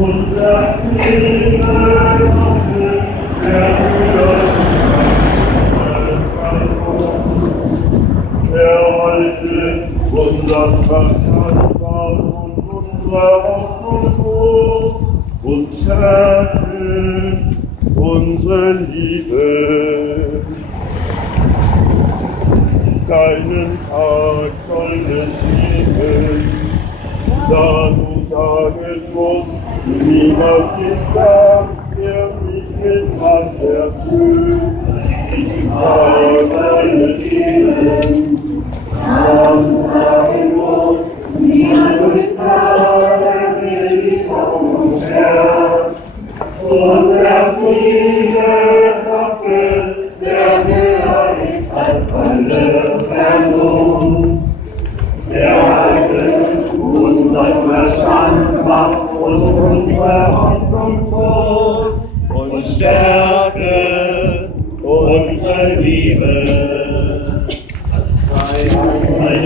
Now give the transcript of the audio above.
und der Himmel Gottes, der erhalte unser Verstand und unsere Hoffnung hoch und stärke unsere Liebe. Deinen Tag soll es geben, da du sagen musst, niemand ist da, der mich mit was erfüllt. Da soll es geben, da du sagen musst, niemand ist da, der mich mit schert. Und der Friede Gottes, der höher ist als alle Vernunft, der halte unseren Verstand wach und unsere Hoffnung groß und stärke unsere Liebe.